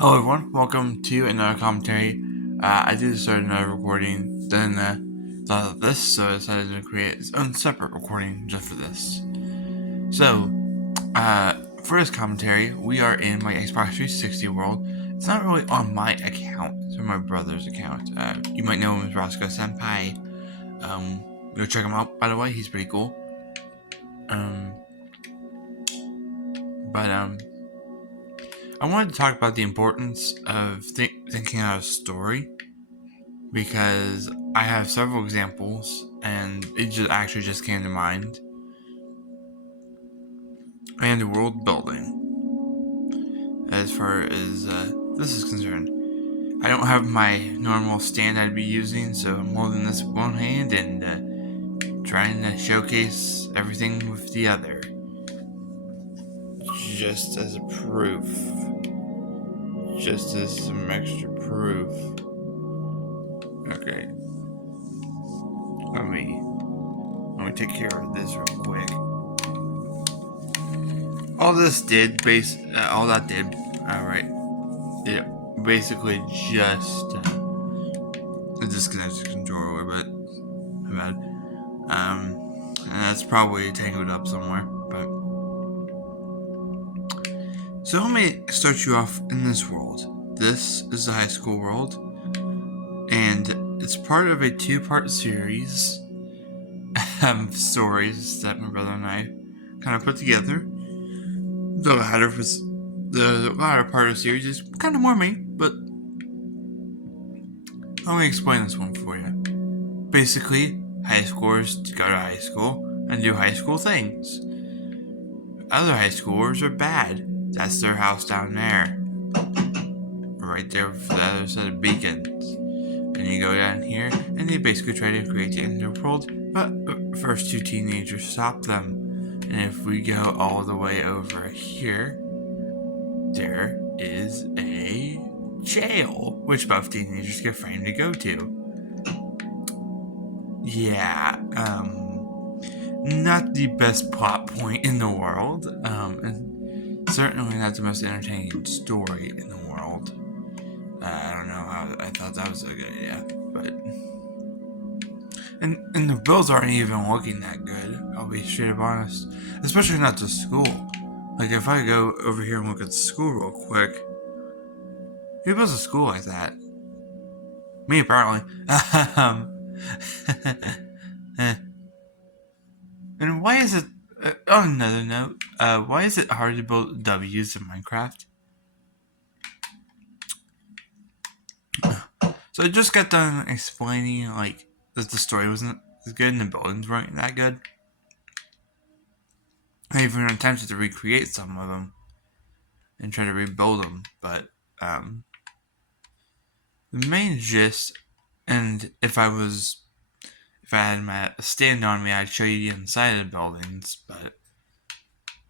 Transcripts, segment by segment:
Hello everyone, welcome to another commentary. I did start another recording, then thought of this, so I decided to create its own separate recording just for this. So, for this commentary, we are in my Xbox 360 world. It's not really on my account, it's on my brother's account. You might know him as Roscoe Senpai. Go check him out, by the way, he's pretty cool. Um, but I wanted to talk about the importance of thinking out a story because I have several examples and it just came to mind. And the world building, as far as this is concerned. I don't have my normal stand I'd be using, so I'm holding this with one hand and trying to showcase everything with the other. Just as a proof. Just as some extra proof. Okay. Let me take care of this real quick. All that did, alright, it basically just disconnected the controller, but my bad. And that's probably tangled up somewhere, but. So let me start you off in this world. This is the high school world, and it's part of a two-part series of stories that my brother and I kind of put together. The latter part of the series is kind of more me, but let me explain this one for you. Basically, high schoolers go to high school and do high school things. Other high schoolers are bad. That's their house down there. Right there for the other side of beacons. And you go down here, and they basically try to create the underworld, but first two teenagers stop them. And if we go all the way over here, there is a jail, which both teenagers get framed to go to. Yeah, not the best plot point in the world, and certainly not the most entertaining story in the world. I don't know how I thought that was a good idea, but and the bills aren't even looking that good. I'll be straight up honest, especially not to school. Like if I go over here and look at school real quick, who goes to school like that? Me apparently. And why is it? On another note, why is it hard to build W's in Minecraft? So I just got done explaining like that the story wasn't as good and the buildings weren't that good. I even attempted to recreate some of them and try to rebuild them, but the main gist, and if I had my stand on me, I'd show you the inside of the buildings, but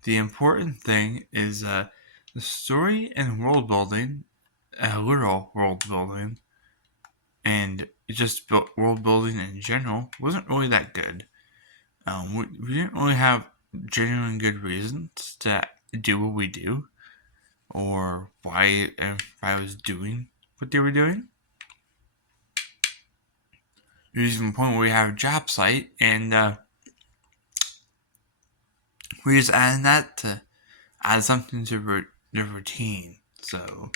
the important thing is the story and world building, literal world building, and just world building in general wasn't really that good. We didn't really have genuine good reasons to do what we do, or why I was doing what they were doing. There's even a point where we have a job site, and we just added that to add something to the routine. So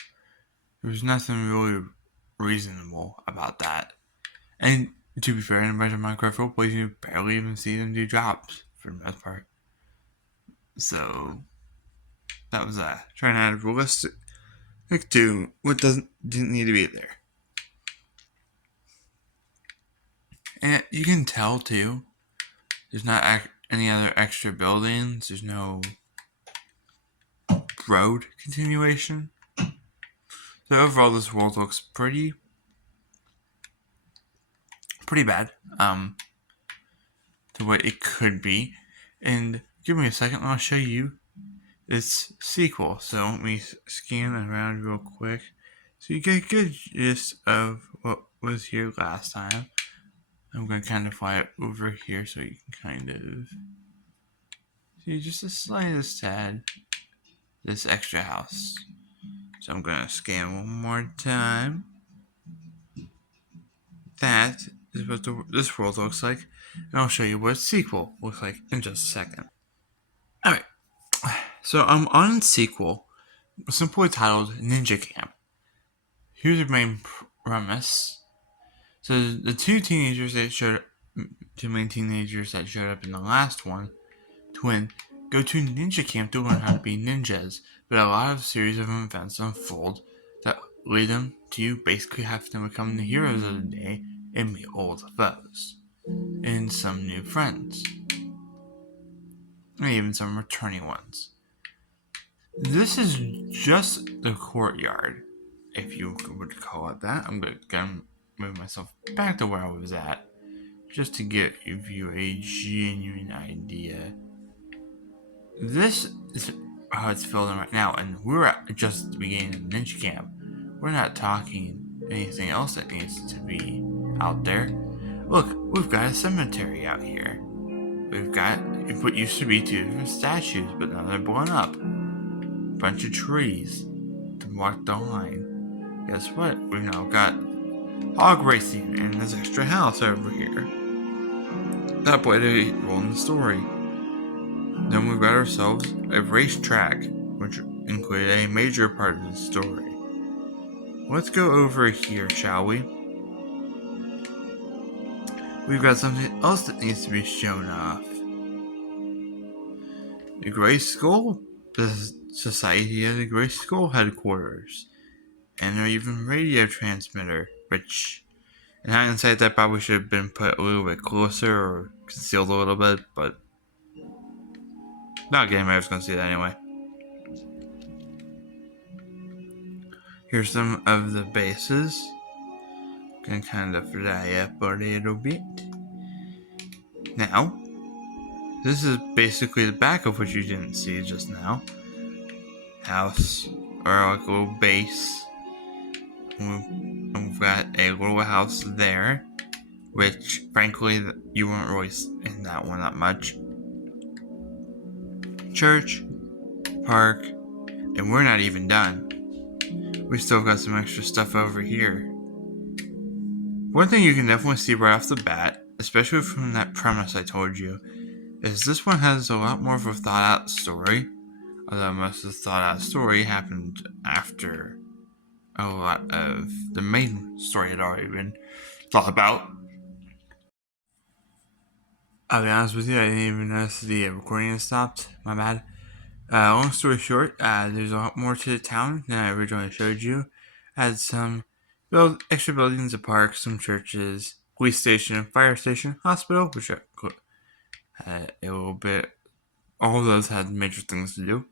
there's nothing really reasonable about that. And to be fair, in a bunch of Minecraft roleplays, you barely even see them do jobs for the most part. So that was trying to add realistic to what didn't need to be there. And you can tell too. There's not any other extra buildings. There's no road continuation. So overall, this world looks pretty bad. To what it could be. And give me a second. I'll show you its sequel. So let me scan around real quick, so you get a good gist of what was here last time. I'm going to kind of fly it over here so you can kind of see just the slightest tad this extra house. So I'm gonna scan one more time. That is what this world looks like, and I'll show you what sequel looks like in just a second. Alright, so I'm on sequel, simply titled Ninja Camp. Here's the main premise. So the two main teenagers that showed up in the last one, Twin, go to ninja camp to learn how to be ninjas, but a lot of series of events unfold that lead them to basically have to become the heroes of the day and meet old foes, and some new friends, and even some returning ones. This is just the courtyard, if you would call it that. I'm gonna move myself back to where I was at, just to give you a genuine idea. This is how it's filling right now, and we're at just the beginning of Ninja Camp. We're not talking anything else that needs to be out there. Look, we've got a cemetery out here. We've got what used to be two different statues, but now they're blown up. A bunch of trees to mark the line. Guess what? We've now got hog racing and this extra house over here. That played a role in the story. Then we've got ourselves a racetrack, which included a major part of the story. Let's go over here, shall we? We've got something else that needs to be shown off. The Gray Skull, the Society of the Gray Skull headquarters, and their even radio transmitter, which, in hindsight, that probably should have been put a little bit closer or concealed a little bit, but not getting was gonna see that anyway. Here's some of the bases. Gonna kind of fly up a little bit. Now, this is basically the back of what you didn't see just now. House, or like a little base. We've got a little house there, which frankly you weren't really in that one that much. Church, park, and we're not even done. We still got some extra stuff over here. One thing you can definitely see right off the bat, especially from that premise I told you, is this one has a lot more of a thought out story, although most of the thought out story happened after a lot of the main story had already been thought about. I'll be honest with you, I didn't even notice the recording had stopped. My bad. Long story short, there's a lot more to the town than I originally showed you. Had some extra buildings, a park, some churches, police station, fire station, hospital, which are a little bit. All of those had major things to do.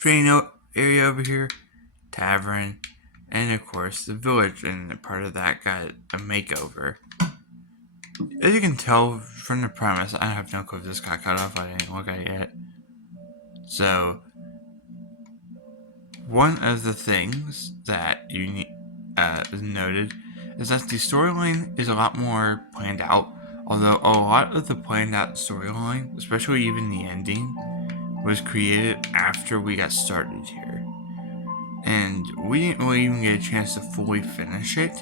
Training area over here, tavern, and of course the village, and part of that got a makeover. As you can tell from the premise, I have no clue if this got cut off. I didn't look at it yet. So, one of the things that you need is noted is that the storyline is a lot more planned out. Although a lot of the planned out storyline, especially even the ending, was created after we got started here, and we didn't really even get a chance to fully finish it.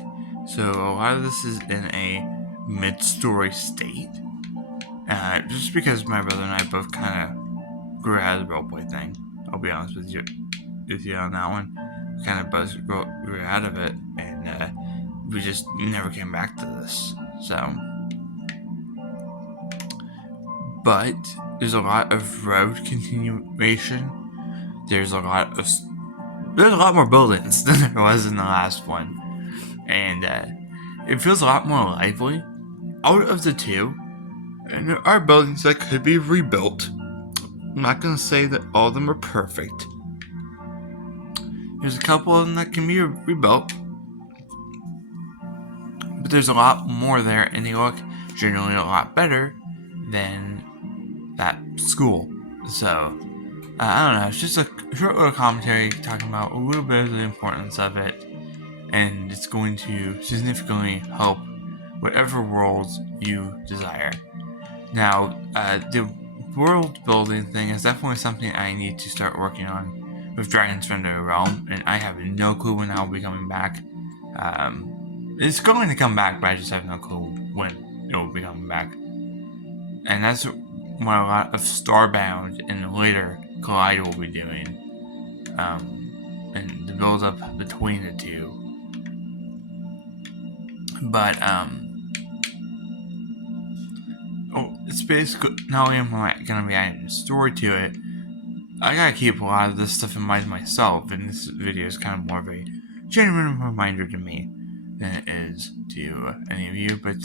So a lot of this is in a mid-story state, just because my brother and I both kind of grew out of the roleplay thing. I'll be honest with you on that one. We kind of both grew out of it, and we just never came back to this. So, but there's a lot of road continuation. There's a lot more buildings than there was in the last one, and it feels a lot more lively. Out of the two, and there are buildings that could be rebuilt. I'm not gonna say that all of them are perfect. There's a couple of them that can be rebuilt, but there's a lot more there, and they look generally a lot better than that school. So, I don't know, it's just a short little commentary talking about a little bit of the importance of it, and it's going to significantly help whatever world you desire. Now, the world building thing is definitely something I need to start working on with Dragon's Thunder Realm, and I have no clue when I'll be coming back. It's going to come back, but I just have no clue when it will be coming back. And that's what a lot of Starbound and later Collide will be doing. And the build up between the two. But it's basically not only am I gonna be adding a story to it, I gotta keep a lot of this stuff in mind myself, and this video is kind of more of a genuine reminder to me than it is to any of you. But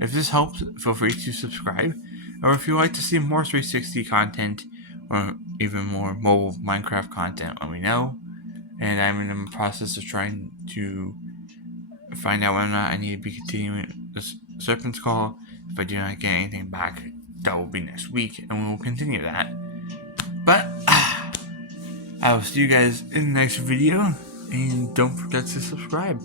if this helps, feel free to subscribe, or if you'd like to see more 360 content or even more mobile Minecraft content, let me know. And I'm in the process of trying to find out whether or not I need to be continuing this Serpent's Call. If I do not get anything back, that will be next week, and we will continue that. But I will see you guys in the next video, and don't forget to subscribe.